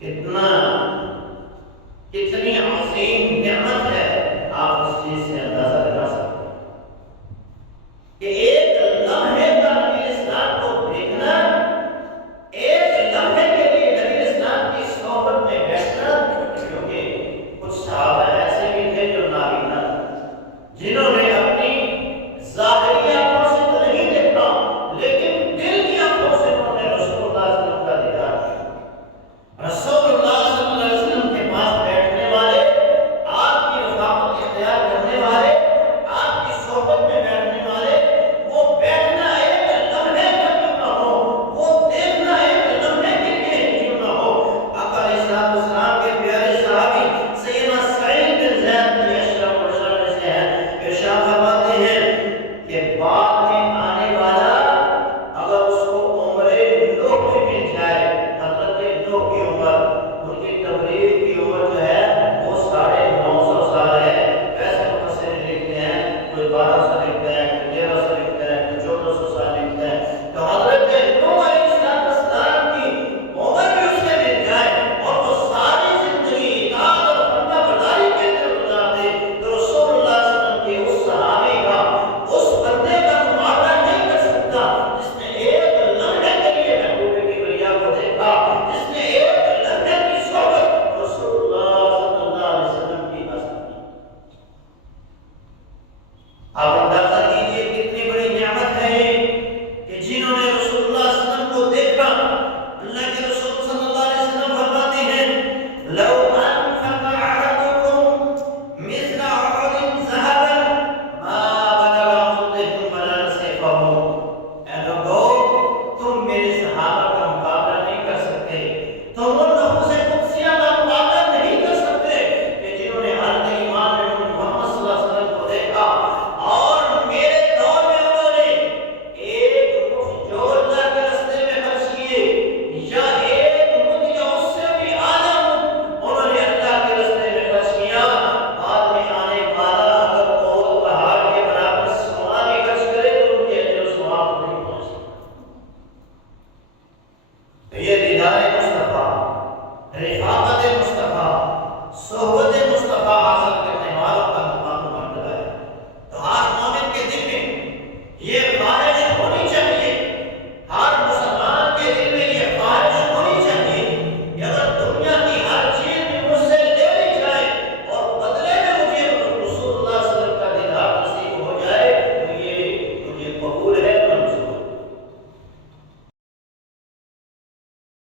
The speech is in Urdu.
کتنا کتنی عظیم نعمت ہے، آپ اس چیز سے اندازہ لگا سکتے ہیں کہ ایک لمحے کا نبی اسلام کو دیکھنا، ایک لمحے کے لیے نبی اسلام کی صحبت میں بیٹھنا، کیونکہ کچھ صحابہ ایسے بھی تھے جو نابینا تھے، جنہوں نے اپنی ظاہری آنکھوں سے تو نہیں دیکھا لیکن دل کی آنکھوں سے انہوں نے رسول اللہ صلی اللہ علیہ وسلم کا دیدار کیا۔ رسول اللہ صلی اللہ علیہ وسلم کے پاس بیٹھنے والے، آپ کی رفاقت اختیار کرنے والے، آپ کی صحبت میں بیٹھنے والے، وہ بیٹھنا ایک لمحے کا کیوں نہ ہو، وہ دیکھنا ایک لمحے کے لیے کیوں نہ ہو۔ آقا علیہ الصلوۃ والسلام کے پیارے صحابی سیدنا سعید بن زید بن اشرف رضی سے ہیں، ارشاد فرماتے ہیں کہ بعد میں آنے والا اگر اس کو عمر نوح میں مل جائے، حضرت نوح کی عمر، ان کی تبلیغ کی عمر جو ہے وہ 950 سال ہے، ایسے مفسر لکھتے ہیں، کوئی 1200 لکھتا ہے، کوئی 1300 لکھتا ہے، کوئی 1400 سال لکھتا ہے، تو حضرت نوح علیہ السلام کی عمر بھی اس سے مل جائے اور وہ ساری زندگی اطاعت اور فرما برداری کے اندر گزار دے، تو رسول اللہ صلی اللہ علیہ وسلم کے اس صحابی کا، اس بندے کا مقابلہ نہیں کر سکتا جس نے ایک لمحے کے لیے محبوب کبریا کو دیکھا، جس نے ایک لمحے کی صحبت رسول اللہ صلی اللہ علیہ وسلم کی حاصل کی۔ آپ اندازہ کیجئے کتنی بڑی نعمت ہے یہ کہ جنہوں نے رسول اللہ صلی اللہ علیہ وسلم کو دیکھا، اللہ کے رسول صلی اللہ علیہ وسلم فرماتے ہیں لو انفق احدکم مثل احد ذهبا ما بلغ مدهم ولا نصفه۔ اے لوگو، تم میرے صحابہ کا مقابلہ نہیں کر سکتے، تم ان نفوس قدسیہ کا مقابلہ نہیں کر سکتے کہ جنہوں نے حالت ایمان میں محمد صلی اللہ علیہ وسلم کو دیکھا، اور میرے دور میں انہوں نے ایک مٹھ جو اللہ کے راستے میں خرچ کیے، یا ایک مٹھ یا اس سے بھی اعلیٰ مٹھ انہوں نے اللہ کے راستے میں خرچ کیا، بعد میں آنے والا اگر احد پہاڑ کے برابر سونا بھی خرچ کرے تو ان کے اجر و ثواب نہیں پہنچ سکتا۔ یہ دیدار مصطفیٰ، رفاقت مصطفیٰ، صحبت